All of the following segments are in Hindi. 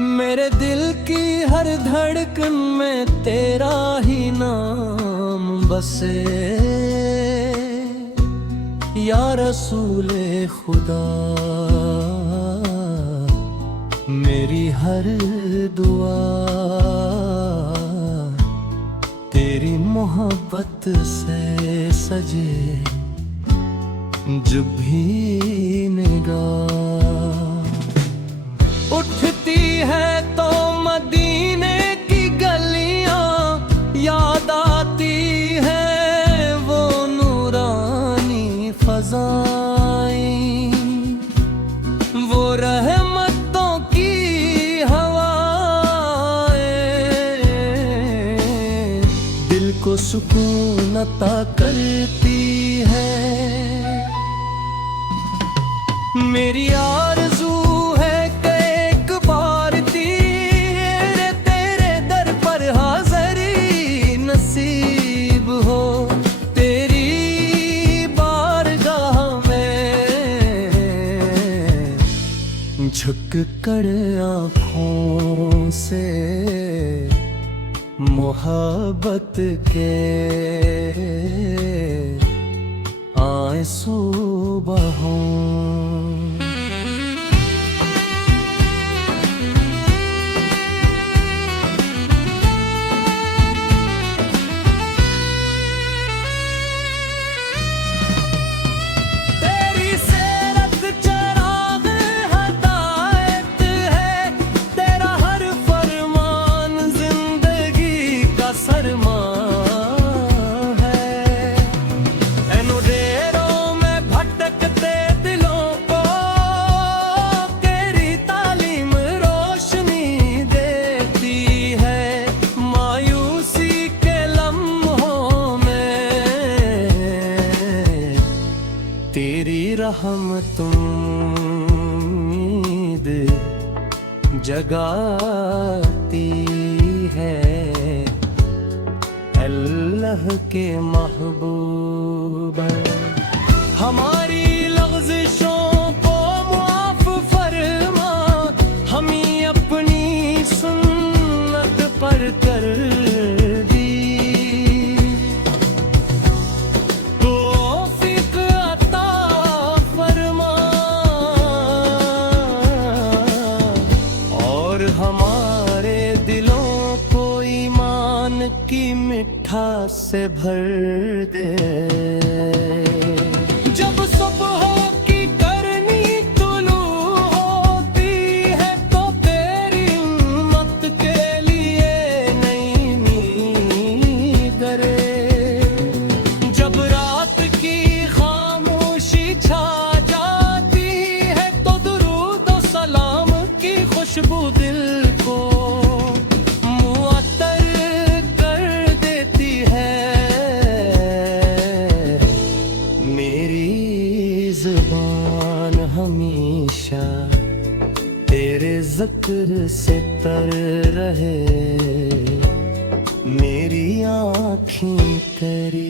मेरे दिल की हर धड़कन में तेरा ही नाम बसे, या रसूले खुदा। मेरी हर दुआ तेरी मोहब्बत से सजे, जब भी निगाह उठती है तो मदीने की गलियां याद आती है, वो नूरानी फज़ाएं, वो रहमतों की हवाएं, दिल को सुकून अता करती है। मेरी आरज़ू है कि एक बार तेरे दर पर हाज़री नसीब हो, तेरी बारगाह में झुक कर आँखों से मोहब्बत के आंसू बहाऊं। तेरी रहमतों उम्मीद जगाती है, अल्लाह के महबूब। हमारी लग़ज़िशों को मुआफ़ फरमा, हमी अपनी सुन्नत पर कर की मिठास से भर दे। जब सुबह की करनी तुलू होती है तो तेरी उम्मत के लिए नई नींदरे, जब रात की खामोशी छा जाती है तो दुरूद और सलाम की खुशबू दिल को हमेशा तेरे ज़िक्र से तर रहे, मेरी आँखें तेरी।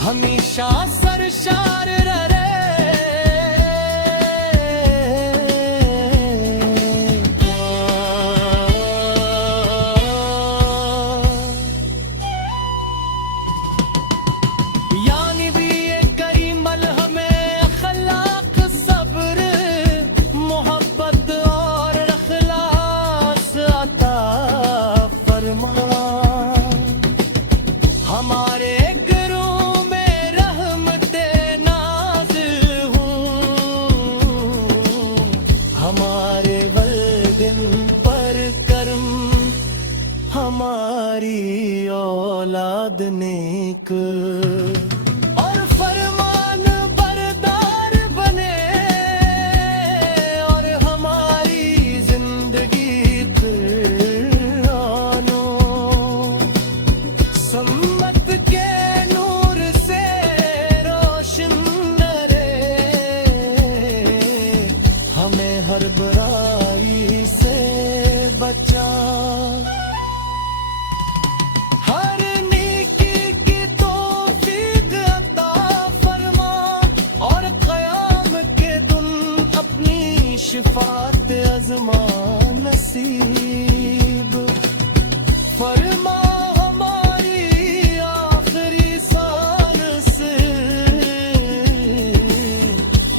हमेशा सरशार रहे, यानी भी ये करीम हमें अखलाक सब्र मोहब्बत और इखलास अता फरमा। हमारे हमारे वल्दिन पर करम, हमारी औलाद नेक और फरमान बरदार बने, और हमारी जिंदगी कुरानो बुराई से बचा। हर नेकी की तौफीक अता फरमा और क़याम के दिन अपनी शिफात अज़मा नसीब फरमा। हमारी आखिरी सांस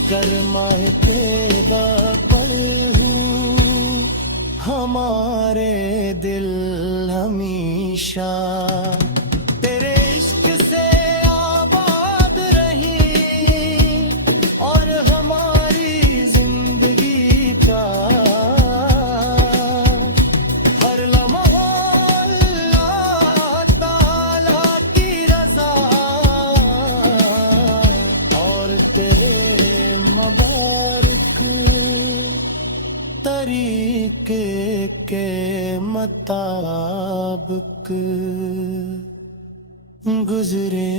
करमाए तेरा पर हूँ, हमारे दिल हमेशा तेरे इश्क से आबाद रही और हमारी जिंदगी का हर लम्हा अल्लाह ताला की रजा और तेरे मुबारक तरीके के मुताबिक गुजरे।